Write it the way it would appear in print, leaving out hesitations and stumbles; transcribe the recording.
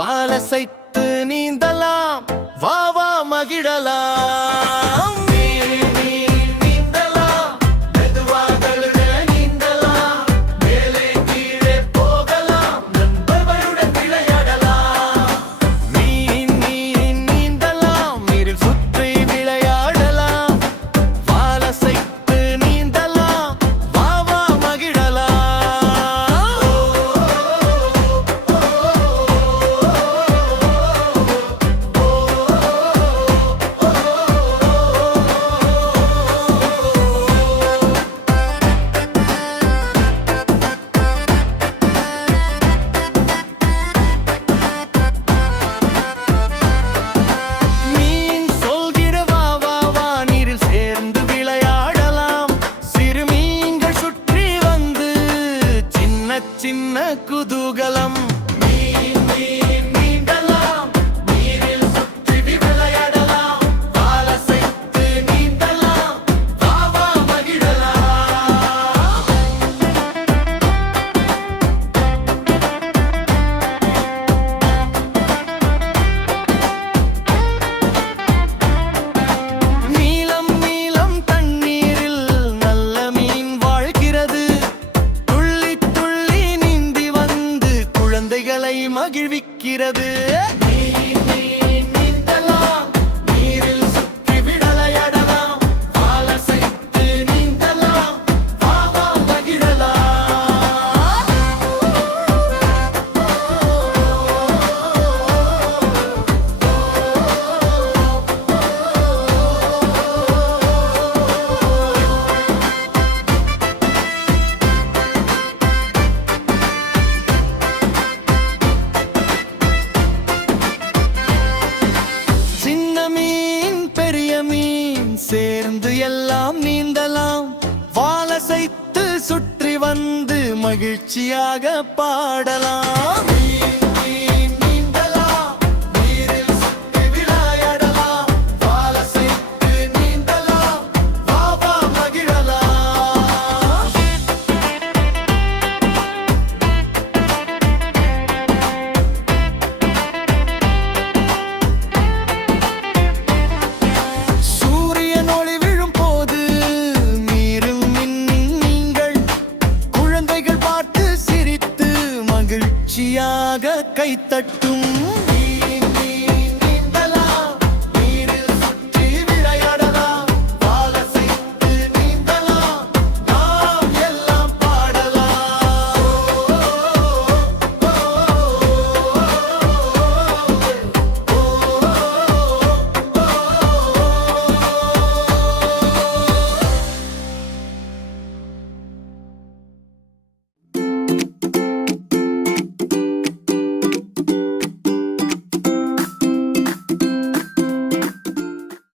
வாலசைத்து நீந்தலாம், வா வா மகிழலாம். சின்ன குதூகலம். நீந்தலாம், நீரில் சுற்றி விளையாடலாம், வாலசைத்து நீந்தலாம், வா வா மகிழலாம். நீலம் நீலம் தண்ணீரில் நல்ல மீன் வாழ்கிறது, குழந்தைகளை மகிழ்விக்கிறது. நீந்தலாம், நீரில் சுற்றி விளையாடலாம், வாலசைத்து நீந்தலாம், வா வா மகிழலாம். சேர்ந்து எல்லாம் நீந்தலாம், வாலசைத்து சுற்றி வந்து மகிழ்ச்சியாக பாடலாம். கைத்தட்டும்